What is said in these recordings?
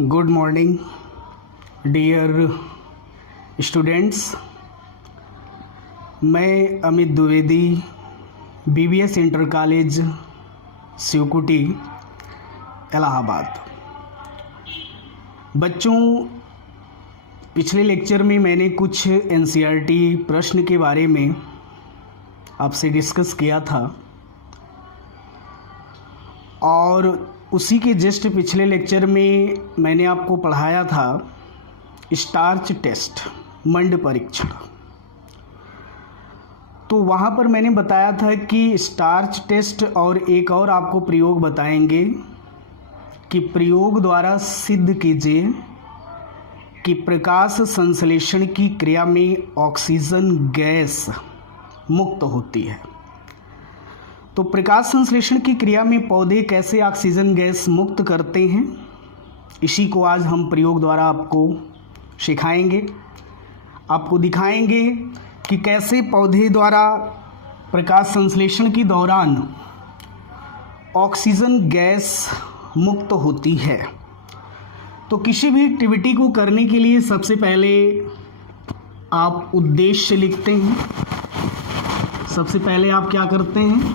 Good morning dear students. मैं Amit Dwivedi, BBS inter college Shivkuti Allahabad. बच्चों, पिछले लेक्चर में मैंने कुछ एनसीईआरटी प्रश्न के बारे में आपसे डिस्कस किया था और उसी के जस्ट पिछले लेक्चर में मैंने आपको पढ़ाया था स्टार्च टेस्ट, मंड परीक्षण। तो वहाँ पर मैंने बताया था कि स्टार्च टेस्ट और एक और आपको प्रयोग बताएंगे कि प्रयोग द्वारा सिद्ध कीजिए कि प्रकाश संश्लेषण की क्रिया में ऑक्सीजन गैस मुक्त होती है। तो प्रकाश संश्लेषण की क्रिया में पौधे कैसे ऑक्सीजन गैस मुक्त करते हैं, इसी को आज हम प्रयोग द्वारा आपको सिखाएंगे, आपको दिखाएंगे कि कैसे पौधे द्वारा प्रकाश संश्लेषण के दौरान ऑक्सीजन गैस मुक्त होती है। तो किसी भी एक्टिविटी को करने के लिए सबसे पहले आप उद्देश्य लिखते हैं। सबसे पहले आप क्या करते हैं,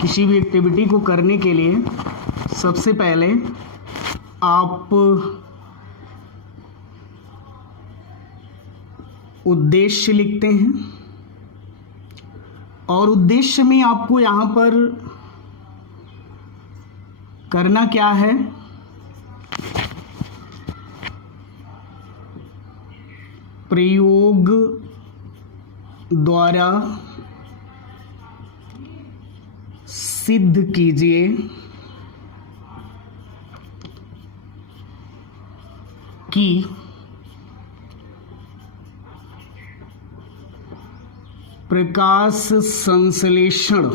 किसी भी एक्टिविटी को करने के लिए सबसे पहले आप उद्देश्य लिखते हैं और उद्देश्य में आपको यहाँ पर करना क्या है, प्रयोग द्वारा सिद्ध कीजिए कि प्रकाश संश्लेषण,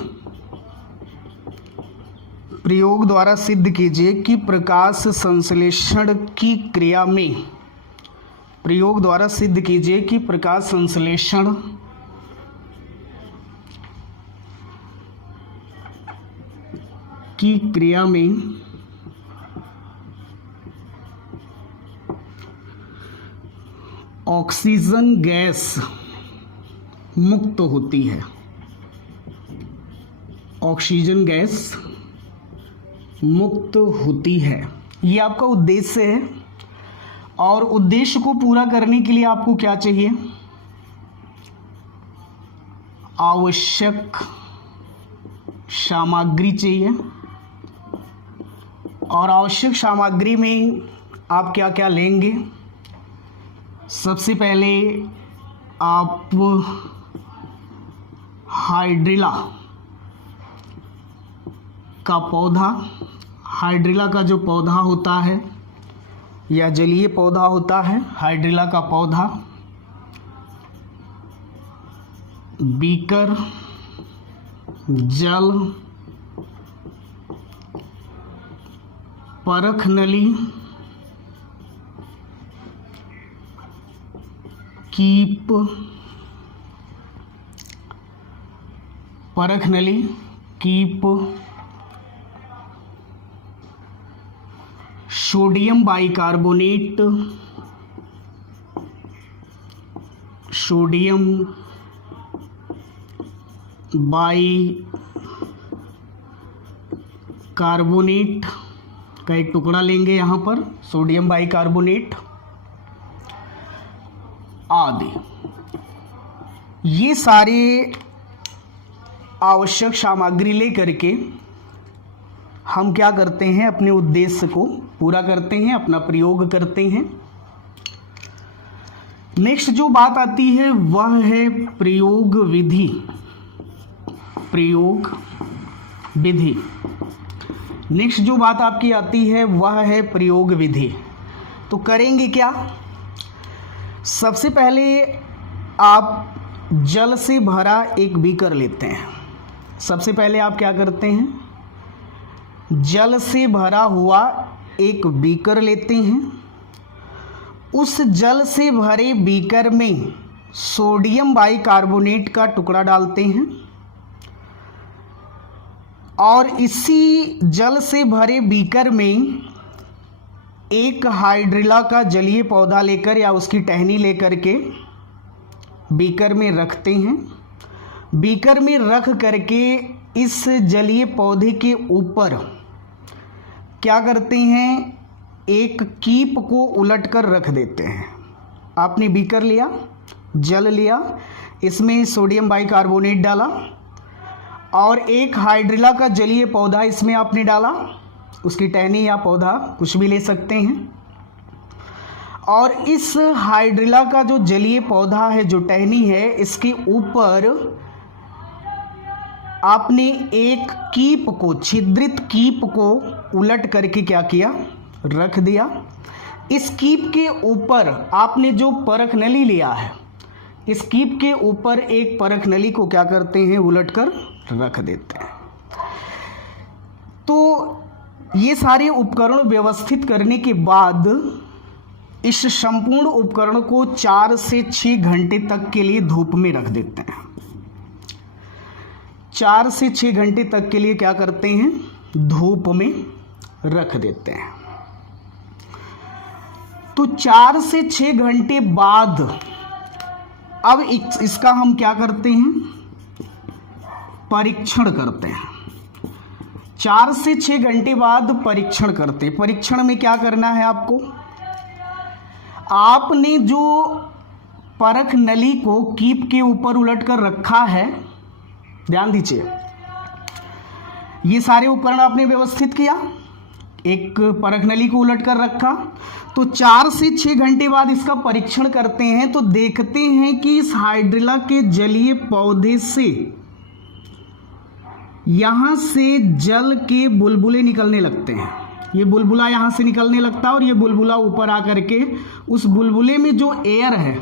प्रयोग द्वारा सिद्ध कीजिए कि प्रकाश संश्लेषण की क्रिया में, प्रयोग द्वारा सिद्ध कीजिए कि प्रकाश संश्लेषण की क्रिया में ऑक्सीजन गैस मुक्त होती है। ऑक्सीजन गैस मुक्त होती है, ये आपका उद्देश्य है। और उद्देश्य को पूरा करने के लिए आपको क्या चाहिए, आवश्यक सामग्री चाहिए। और आवश्यक सामग्री में आप क्या क्या लेंगे, सबसे पहले आप हाइड्रिला का पौधा, हाइड्रिला का जो पौधा होता है या जलीय पौधा होता है, हाइड्रिला का पौधा, बीकर, जल, परख नली, कीप, परख नली, keep, sodium bicarbonate, sodium bicarbonate का एक टुकड़ा लेंगे यहाँ पर, सोडियम बाइकार्बोनेट आदि। ये सारे आवश्यक सामग्री लेकर के हम क्या करते हैं, अपने उद्देश्य को पूरा करते हैं, अपना प्रयोग करते हैं। नेक्स्ट जो बात आती है वह है प्रयोग विधि। प्रयोग विधि, नेक्स्ट जो बात आपकी आती है वह है प्रयोग विधि। तो करेंगे क्या, सबसे पहले आप जल से भरा एक बीकर लेते हैं। सबसे पहले आप क्या करते हैं, जल से भरा हुआ एक बीकर लेते हैं। उस जल से भरे बीकर में सोडियम बाइकार्बोनेट का टुकड़ा डालते हैं और इसी जल से भरे बीकर में एक हाइड्रिला का जलीय पौधा लेकर या उसकी टहनी लेकर के बीकर में रखते हैं। बीकर में रख करके इस जलीय पौधे के ऊपर क्या करते हैं, एक कीप को उलट कर रख देते हैं। आपने बीकर लिया, जल लिया, इसमें सोडियम बाइकार्बोनेट डाला और एक हाइड्रिला का जलीय पौधा इसमें आपने डाला, उसकी टहनी या पौधा कुछ भी ले सकते हैं। और इस हाइड्रिला का जो जलीय पौधा है, जो टहनी है, इसके ऊपर आपने एक कीप को, छिद्रित कीप को उलट करके क्या किया, रख दिया। इस कीप के ऊपर आपने जो परख नली लिया है, इस कीप के ऊपर एक परख नली को क्या करते हैं, उलट कर रख देते हैं। तो ये सारे उपकरण व्यवस्थित करने के बाद इस संपूर्ण उपकरण को 4 से 6 घंटे तक के लिए धूप में रख देते हैं। 4 से 6 घंटे तक के लिए क्या करते हैं, धूप में रख देते हैं। तो 4 से 6 घंटे बाद अब इसका हम क्या करते हैं, परीक्षण करते हैं। 4 से 6 घंटे बाद परीक्षण करते हैं। परीक्षण में क्या करना है आपको, आपने जो परख नली को कीप के ऊपर उलट कर रखा है, ध्यान दीजिए, ये सारे उपकरण आपने व्यवस्थित किया, एक परख नली को उलट कर रखा। तो 4 से 6 घंटे बाद इसका परीक्षण करते हैं। तो देखते हैं कि इस हाइड्रिला के जलीय पौधे से यहां से जल के बुलबुले निकलने लगते हैं। ये बुलबुला यहां से निकलने लगता है और ये बुलबुला ऊपर आकर के उस बुलबुले में जो एयर है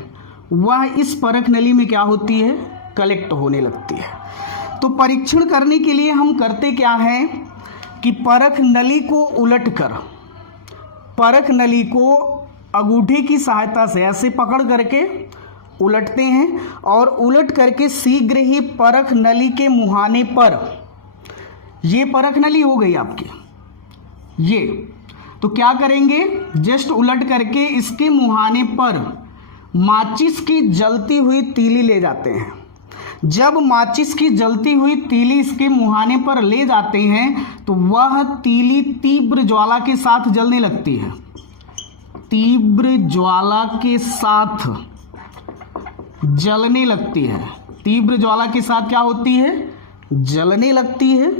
वह इस परख नली में क्या होती है, कलेक्ट होने लगती है। तो परीक्षण करने के लिए हम करते क्या हैं कि परख नली को उलटकर, परख नली को अंगूठे की सहायता से ऐसे पकड़ करके उलटते हैं और उलट करके शीघ्र ही परख नली के मुहाने पर, ये परख नली हो गई आपकी, ये तो क्या करेंगे, जस्ट उलट करके इसके मुहाने पर माचिस की जलती हुई तीली ले जाते हैं। जब माचिस की जलती हुई तीली इसके मुहाने पर ले जाते हैं तो वह तीली तीव्र ज्वाला के साथ जलने लगती है। तीव्र ज्वाला के साथ जलने लगती है। तीव्र ज्वाला के साथ क्या होती है, जलने लगती है।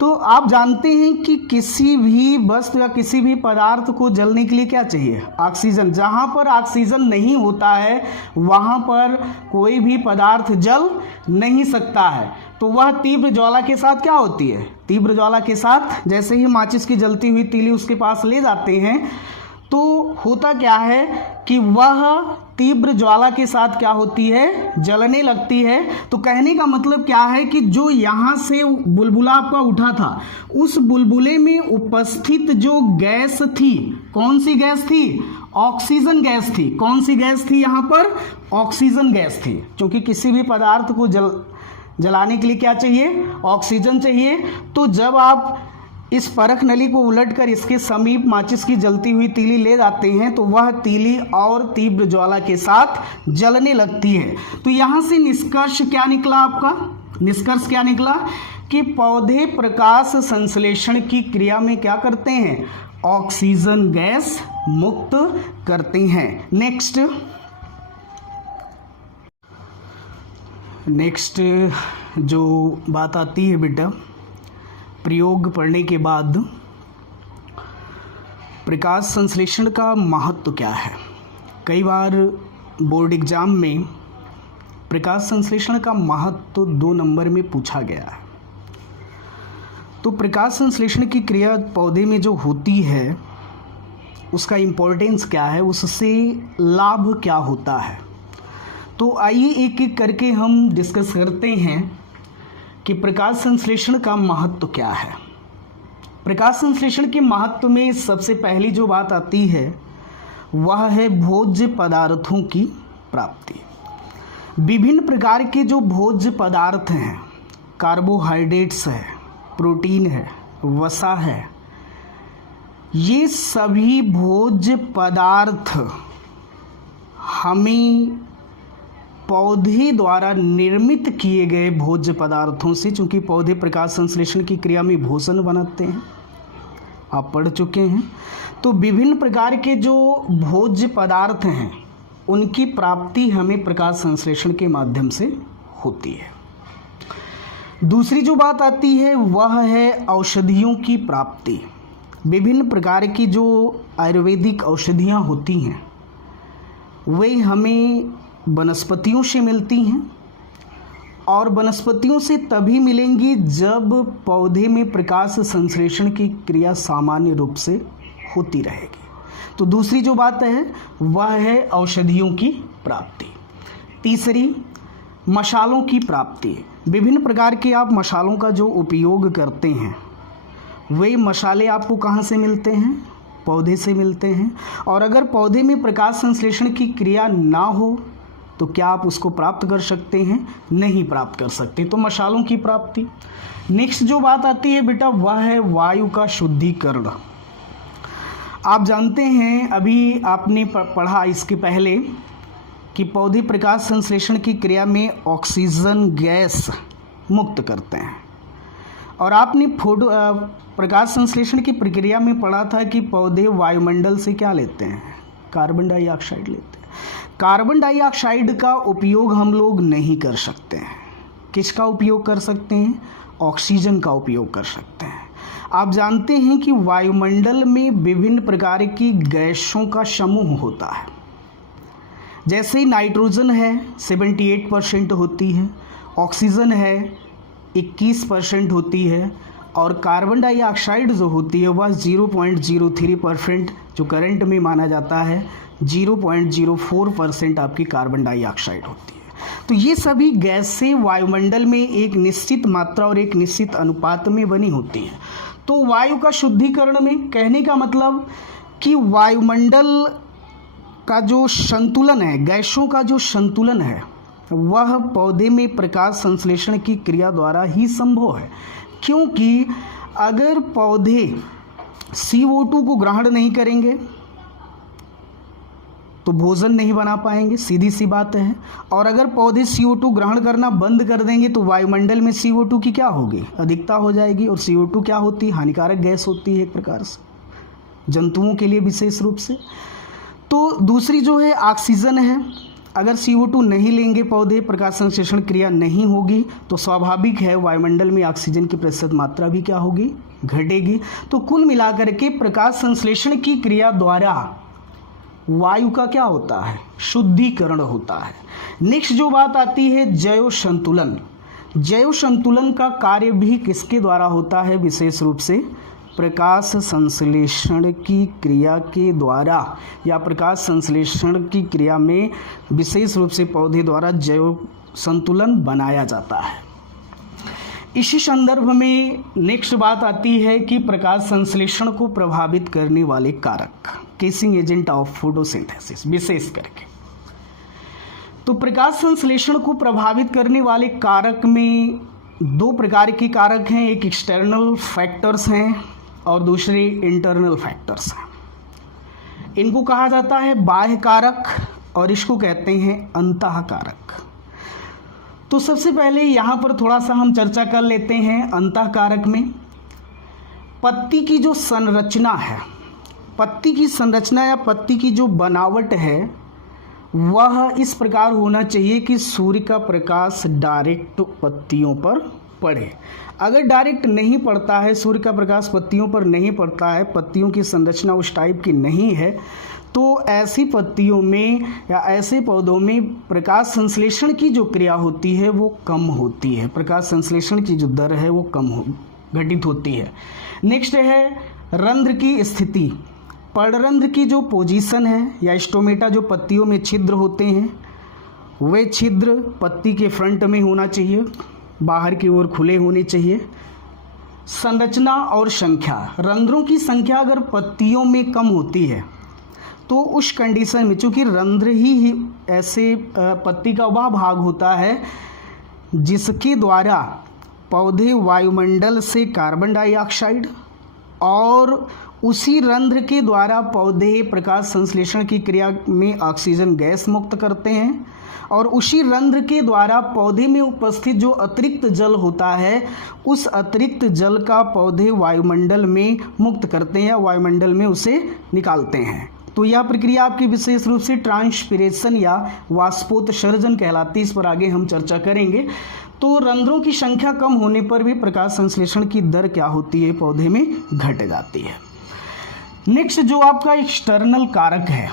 तो आप जानते हैं कि किसी भी वस्तु या किसी भी पदार्थ को जलने के लिए क्या चाहिए, ऑक्सीजन। जहाँ पर ऑक्सीजन नहीं होता है वहाँ पर कोई भी पदार्थ जल नहीं सकता है। तो वह तीव्र ज्वाला के साथ क्या होती है, तीव्र ज्वाला के साथ जैसे ही माचिस की जलती हुई तीली उसके पास ले जाते हैं तो होता क्या है कि वह तीव्र ज्वाला के साथ क्या होती है, जलने लगती है। तो कहने का मतलब क्या है कि जो यहाँ से बुलबुला आपका उठा था, उस बुलबुले में उपस्थित जो गैस थी, कौन सी गैस थी, ऑक्सीजन गैस थी। कौन सी गैस थी यहाँ पर, ऑक्सीजन गैस थी। क्योंकि किसी भी पदार्थ को जलाने के लिए क्या चाहिए, ऑक्सीजन चाहिए। तो जब आप इस परख नली को उलटकर इसके समीप माचिस की जलती हुई तीली ले जाते हैं तो वह तीली और तीव्र ज्वाला के साथ जलने लगती है। तो यहाँ से निष्कर्ष क्या निकला आपका, निष्कर्ष क्या निकला कि पौधे प्रकाश संश्लेषण की क्रिया में क्या करते हैं, ऑक्सीजन गैस मुक्त करते हैं। नेक्स्ट जो बात आती है बेटा, प्रयोग पढ़ने के बाद प्रकाश संश्लेषण का महत्व क्या है। कई बार बोर्ड एग्जाम में प्रकाश संश्लेषण का महत्व 2 नंबर में पूछा गया है। तो प्रकाश संश्लेषण की क्रिया पौधे में जो होती है उसका इम्पोर्टेंस क्या है, उससे लाभ क्या होता है। तो आइए एक एक करके हम डिस्कस करते हैं कि प्रकाश संश्लेषण का महत्व क्या है। प्रकाश संश्लेषण के महत्व में सबसे पहली जो बात आती है वह है भोज्य पदार्थों की प्राप्ति। विभिन्न प्रकार के जो भोज्य पदार्थ हैं, कार्बोहाइड्रेट्स है, प्रोटीन है, वसा है, ये सभी भोज्य पदार्थ हमें पौधे द्वारा निर्मित किए गए भोज्य पदार्थों से, चूंकि पौधे प्रकाश संश्लेषण की क्रिया में भूषण बनाते हैं, आप पढ़ चुके हैं, तो विभिन्न प्रकार के जो भोज्य पदार्थ हैं उनकी प्राप्ति हमें प्रकाश संश्लेषण के माध्यम से होती है। दूसरी जो बात आती है वह है औषधियों की प्राप्ति। विभिन्न प्रकार की जो आयुर्वेदिक औषधियाँ होती हैं वे हमें वनस्पतियों से मिलती हैं, और वनस्पतियों से तभी मिलेंगी जब पौधे में प्रकाश संश्लेषण की क्रिया सामान्य रूप से होती रहेगी। तो दूसरी जो बात है वह है औषधियों की प्राप्ति। तीसरी, मसालों की प्राप्ति। विभिन्न प्रकार के आप मसालों का जो उपयोग करते हैं वे मसाले आपको कहाँ से मिलते हैं? पौधे से मिलते हैं। और अगर पौधे में प्रकाश संश्लेषण की क्रिया ना हो तो क्या आप उसको प्राप्त कर सकते हैं? नहीं प्राप्त कर सकते। तो मसालों की प्राप्ति। नेक्स्ट जो बात आती है बेटा वह है वायु का शुद्धिकरण। आप जानते हैं, अभी आपने पढ़ा इसके पहले कि पौधे प्रकाश संश्लेषण की क्रिया में ऑक्सीजन गैस मुक्त करते हैं, और आपने प्रकाश संश्लेषण की प्रक्रिया में पढ़ा था कि पौधे वायुमंडल से क्या लेते हैं? कार्बन डाइऑक्साइड लेते हैं। कार्बन डाइऑक्साइड का उपयोग हम लोग नहीं कर सकते हैं। किसका उपयोग कर सकते हैं? ऑक्सीजन का उपयोग कर सकते हैं। आप जानते हैं कि वायुमंडल में विभिन्न प्रकार की गैसों का समूह होता है। जैसे नाइट्रोजन है 78% होती है, ऑक्सीजन है 21% होती है, और कार्बन डाइऑक्साइड जो होती है वह 0.03% जो करंट में माना जाता है 0.04% आपकी कार्बन डाइऑक्साइड होती है। तो ये सभी गैसें वायुमंडल में एक निश्चित मात्रा और एक निश्चित अनुपात में बनी होती हैं। तो वायु का शुद्धिकरण में कहने का मतलब कि वायुमंडल का जो संतुलन है, गैसों का जो संतुलन है, वह पौधे में प्रकाश संश्लेषण की क्रिया द्वारा ही संभव है। क्योंकि अगर पौधे CO2 को ग्रहण नहीं करेंगे तो भोजन नहीं बना पाएंगे, सीधी सी बात है। और अगर पौधे CO2 ग्रहण करना बंद कर देंगे तो वायुमंडल में CO2 की क्या होगी? अधिकता हो जाएगी। और CO2 क्या होती है? हानिकारक गैस होती है एक प्रकार से, जंतुओं के लिए विशेष रूप से। तो दूसरी जो है ऑक्सीजन है। अगर CO2 नहीं लेंगे पौधे, प्रकाश संश्लेषण क्रिया नहीं होगी, तो स्वाभाविक है वायुमंडल में ऑक्सीजन की प्रतिशत मात्रा भी क्या होगी? घटेगी। तो कुल मिलाकर के प्रकाश संश्लेषण की क्रिया द्वारा वायु का क्या होता है? शुद्धिकरण होता है। नेक्स्ट जो बात आती है जैव संतुलन। जैव संतुलन का कार्य भी किसके द्वारा होता है? विशेष रूप से प्रकाश संश्लेषण की क्रिया के द्वारा, या प्रकाश संश्लेषण की क्रिया में विशेष रूप से पौधे द्वारा जैव संतुलन बनाया जाता है। इसी संदर्भ में नेक्स्ट बात आती है कि प्रकाश संश्लेषण को प्रभावित करने वाले कारक, केसिंग एजेंट ऑफ फोटोसिंथेसिस विशेष करके। तो प्रकाश संश्लेषण को प्रभावित करने वाले कारक में दो प्रकार के कारक हैं, एक एक्सटर्नल फैक्टर्स हैं और दूसरे इंटरनल फैक्टर्स हैं। इनको कहा जाता है बाह्य कारक और इसको कहते हैं अंतः कारक। तो सबसे पहले यहाँ पर थोड़ा सा हम चर्चा कर लेते हैं अंतः कारक में। पत्ती की जो संरचना है, पत्ती की संरचना या पत्ती की जो बनावट है वह इस प्रकार होना चाहिए कि सूर्य का प्रकाश डायरेक्ट पत्तियों पर पड़े। अगर डायरेक्ट नहीं पड़ता है, सूर्य का प्रकाश पत्तियों पर नहीं पड़ता है, पत्तियों की संरचना उस टाइप की नहीं है, तो ऐसी पत्तियों में या ऐसे पौधों में प्रकाश संश्लेषण की जो क्रिया होती है वो कम होती है, प्रकाश संश्लेषण की जो दर है वो घटित होती है। नेक्स्ट है रंध्र की स्थिति। पर्णरंध्र की जो पोजीशन है या स्टोमेटा, जो पत्तियों में छिद्र होते हैं, वे छिद्र पत्ती के फ्रंट में होना चाहिए, बाहर की ओर खुले होने चाहिए। संरचना और संख्या, रंध्रों की संख्या अगर पत्तियों में कम होती है तो उस कंडीशन में, चूँकि रंध्र ही ऐसे पत्ती का वह भाग होता है जिसके द्वारा पौधे वायुमंडल से कार्बन डाइऑक्साइड और उसी रंध्र के द्वारा पौधे प्रकाश संश्लेषण की क्रिया में ऑक्सीजन गैस मुक्त करते हैं और उसी रंध्र के द्वारा पौधे में उपस्थित जो अतिरिक्त जल होता है उस अतिरिक्त जल का पौधे वायुमंडल में मुक्त करते हैं, वायुमंडल में उसे निकालते हैं। तो यह प्रक्रिया आपकी विशेष रूप से ट्रांसपिरेशन या वाष्पोत्सर्जन कहलाती है। इस पर आगे हम चर्चा करेंगे। तो रंध्रों की संख्या कम होने पर भी प्रकाश संश्लेषण की दर क्या होती है, पौधे में घट जाती है। नेक्स्ट जो आपका एक्सटर्नल कारक है,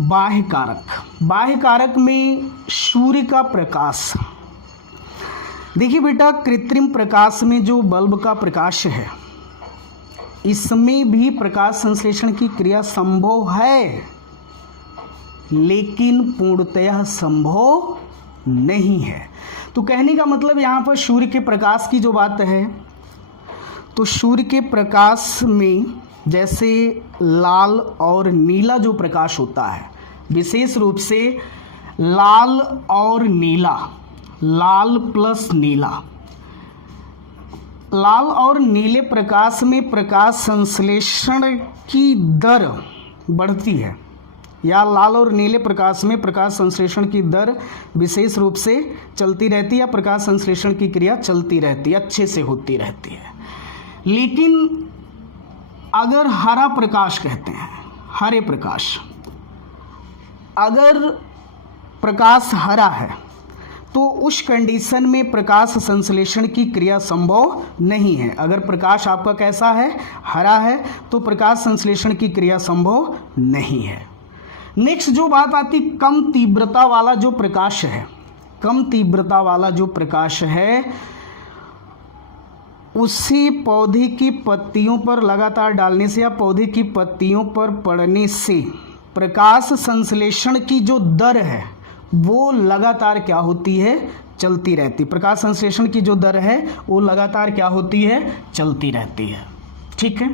बाह्य कारक। बाह्य कारक में सूर्य का प्रकाश। देखिए बेटा, कृत्रिम प्रकाश में जो बल्ब का प्रकाश है इसमें भी प्रकाश संश्लेषण की क्रिया संभव है, लेकिन पूर्णतः संभव नहीं है। तो कहने का मतलब यहाँ पर सूर्य के प्रकाश की जो बात है, तो सूर्य के प्रकाश में जैसे लाल और नीला जो प्रकाश होता है, विशेष रूप से लाल और नीला, लाल प्लस नीला, लाल और नीले प्रकाश में प्रकाश संश्लेषण की दर बढ़ती है, या लाल और नीले प्रकाश में प्रकाश संश्लेषण की दर विशेष रूप से चलती रहती है, प्रकाश संश्लेषण की क्रिया चलती रहती है, अच्छे से होती रहती है। लेकिन अगर हरा प्रकाश कहते हैं, हरे प्रकाश, अगर प्रकाश हरा है तो उस कंडीशन में प्रकाश संश्लेषण की क्रिया संभव नहीं है। अगर प्रकाश आपका कैसा है, हरा है, तो प्रकाश संश्लेषण की क्रिया संभव नहीं है। नेक्स्ट जो बात आती, कम तीव्रता वाला जो प्रकाश है, कम तीव्रता वाला जो प्रकाश है उसी पौधे की पत्तियों पर लगातार डालने से या पौधे की पत्तियों पर पड़ने से प्रकाश संश्लेषण की जो दर है वो लगातार क्या होती है, चलती रहती। प्रकाश संश्लेषण की जो दर है वो लगातार क्या होती है, चलती रहती है। ठीक है।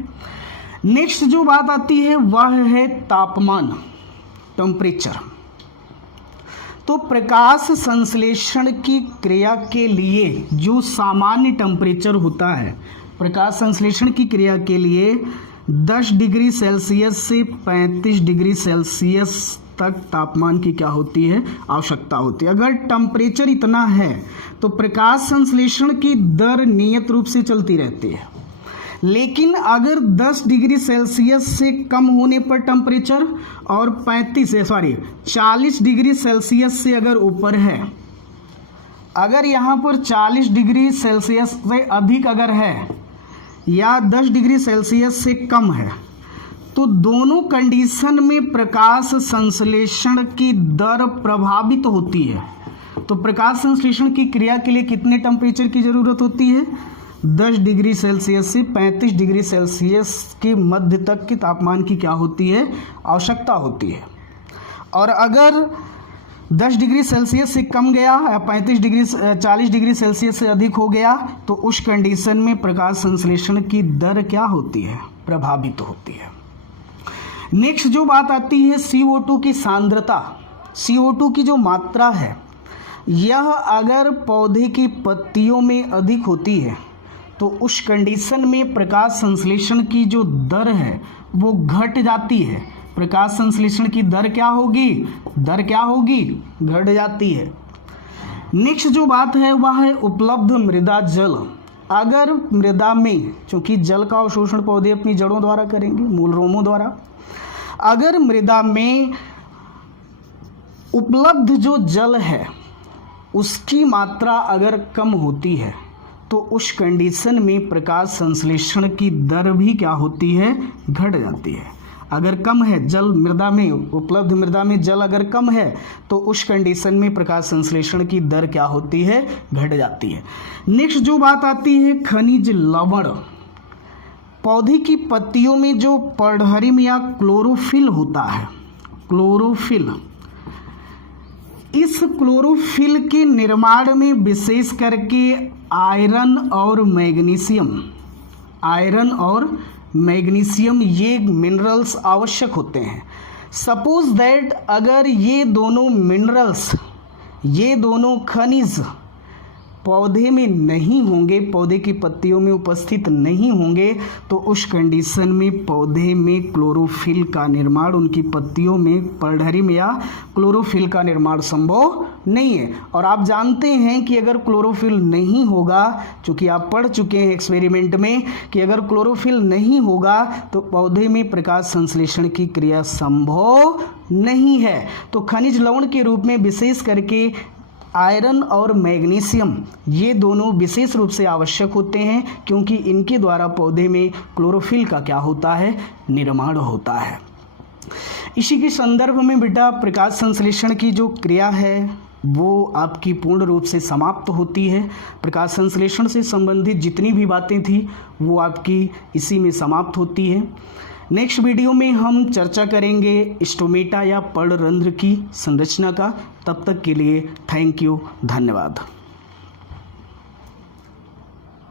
नेक्स्ट जो बात आती है वह है तापमान, टेम्परेचर। तो प्रकाश संश्लेषण की क्रिया के लिए जो सामान्य टेम्परेचर होता है, प्रकाश संश्लेषण की क्रिया के लिए 10 डिग्री सेल्सियस से 35 डिग्री सेल्सियस तक तापमान की क्या होती है, आवश्यकता होती है। अगर टेम्परेचर इतना है तो प्रकाश संश्लेषण की दर नियत रूप से चलती रहती है। लेकिन अगर 10 डिग्री सेल्सियस से कम होने पर टेम्परेचर और 40 डिग्री सेल्सियस से अगर ऊपर है, अगर यहाँ पर 40 डिग्री सेल्सियस से अधिक अगर है या 10 डिग्री सेल्सियस से कम है, तो दोनों कंडीशन में प्रकाश संश्लेषण की दर प्रभावित होती है। तो प्रकाश संश्लेषण की क्रिया के लिए कितने टेम्परेचर की जरूरत होती है, 10 डिग्री सेल्सियस से 35 डिग्री सेल्सियस के मध्य तक के तापमान की क्या होती है, आवश्यकता होती है। और अगर 10 डिग्री सेल्सियस से कम गया या 40 डिग्री सेल्सियस से अधिक हो गया तो उस कंडीशन में प्रकाश संश्लेषण की दर क्या होती है, प्रभावित होती है। नेक्स्ट जो बात आती है CO2 की सांद्रता, CO2 की जो मात्रा है, यह अगर पौधे की पत्तियों में अधिक होती है तो उस कंडीशन में प्रकाश संश्लेषण की जो दर है वो घट जाती है। प्रकाश संश्लेषण की दर क्या होगी, घट जाती है। नेक्स्ट जो बात है वह है उपलब्ध मृदा जल। अगर मृदा में, चूंकि जल का अवशोषण पौधे अपनी जड़ों द्वारा करेंगे, मूल रोमों द्वारा, अगर मृदा में उपलब्ध जो जल है उसकी मात्रा अगर कम होती है तो उस कंडीशन में प्रकाश संश्लेषण की दर भी क्या होती है, घट जाती है। अगर कम है जल मृदा में, उपलब्ध मृदा में जल अगर कम है तो उस कंडीशन में प्रकाश संश्लेषण की दर क्या होती है, घट जाती है। नेक्स्ट जो बात आती है खनिज लवण। पौधे की पत्तियों में जो पर्णहरिम या क्लोरोफिल होता है, क्लोरोफिल, इस क्लोरोफिल के निर्माण में विशेष करके आयरन और मैग्नीशियम ये मिनरल्स आवश्यक होते हैं। सपोज दैट अगर ये दोनों मिनरल्स, ये दोनों खनिज पौधे में नहीं होंगे, पौधे की पत्तियों में उपस्थित नहीं होंगे, तो उस कंडीशन में पौधे में क्लोरोफिल का निर्माण, उनकी पत्तियों में पर्णहरी में या क्लोरोफिल का निर्माण संभव नहीं है। और आप जानते हैं कि अगर क्लोरोफिल नहीं होगा, चूंकि आप पढ़ चुके हैं एक्सपेरिमेंट में कि अगर क्लोरोफिल नहीं होगा तो पौधे में प्रकाश संश्लेषण की क्रिया संभव नहीं है। तो खनिज लवण के रूप में विशेष करके आयरन और मैग्नीशियम ये दोनों विशेष रूप से आवश्यक होते हैं, क्योंकि इनके द्वारा पौधे में क्लोरोफिल का क्या होता है, निर्माण होता है। इसी के संदर्भ में बेटा प्रकाश संश्लेषण की जो क्रिया है वो आपकी पूर्ण रूप से समाप्त होती है। प्रकाश संश्लेषण से संबंधित जितनी भी बातें थी वो आपकी इसी में समाप्त होती है। नेक्स्ट वीडियो में हम चर्चा करेंगे स्टोमेटा या पर्णरंध्र की संरचना का। तब तक के लिए थैंक यू, धन्यवाद।